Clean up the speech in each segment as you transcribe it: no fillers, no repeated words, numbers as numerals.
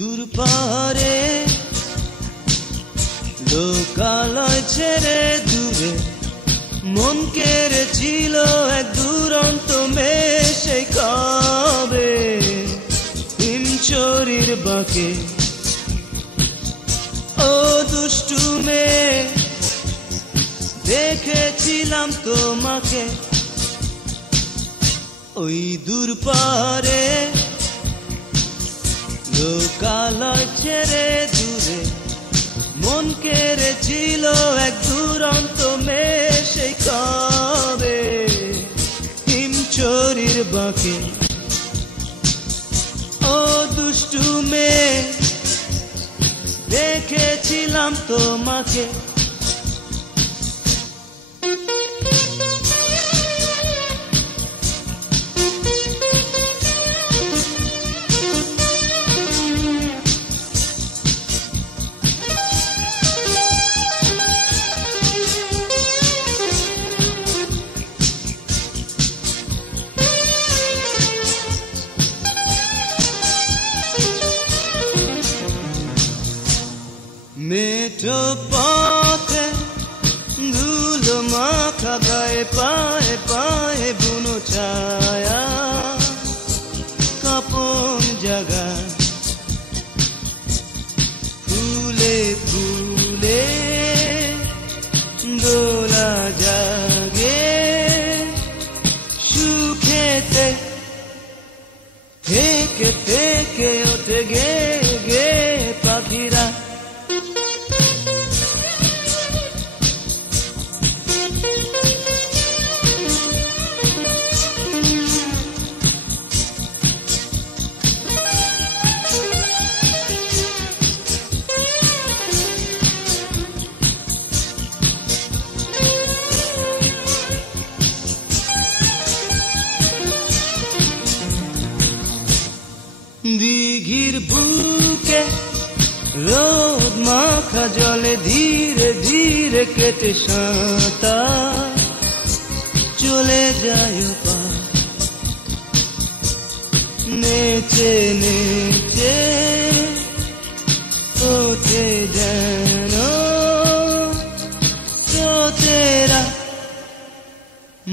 দূর পারে লোকালয় ছেড়ে দূরে মন কেড়েছিল এক দুরন্ত মেয়ে সেই কবে হিমচরির বাঁকে। ও দুষ্টু মেয়ে দেখেছিলাম তোমাকে ওই দূর পারে লোকালয় ছেড়ে দূরে মন কেড়েছিল এক দুরন্ত মেয়ে সেই কবে হিমচরির বাঁকে। ও দুষ্টু মেয়ে দেখেছিলাম তোমাকে। মেঠো পথে ধুলো মাখা গায়ে পায়ে পায়ে বুনো ছায়া কাপন জাগা ফুলে ফুলে দোলা জাগে সুখেতে থেকে থেকে ওঠে গে গে পাখিরা। দিঘির বুকে রোদ মাখা জলে ধীরে ধীরে কেটে সাঁতার চলে যায় পার নেচে নেচে ওঠে যেন স্রোতেরা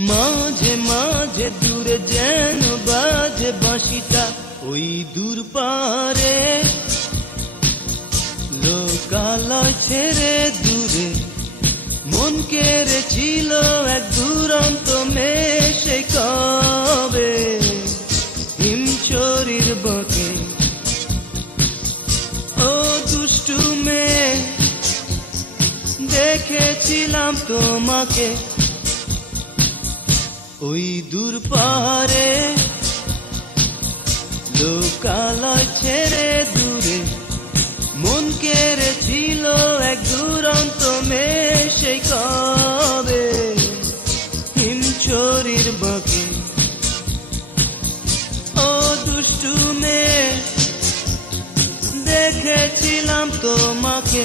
মাঝে মাঝে দূরে যেন বাজে বাঁশিটা ওই দূর পারে লোকালয় ছেড়ে দূরে মন কেড়েছিল এক দুরন্ত মেয়ে সেই কবে হিমচরির বাঁকে। ও দুষ্টু মেয়ে দেখেছিলাম তোমাকে ওই দূর পারে লোকালয় ছেড়ে দূরে মন কেড়েছিল এক দুরন্ত মেয়ে সেই কবে হিমচরির বাঁকে। ও দুষ্টু মেয়ে দেখেছিলাম তোমাকে।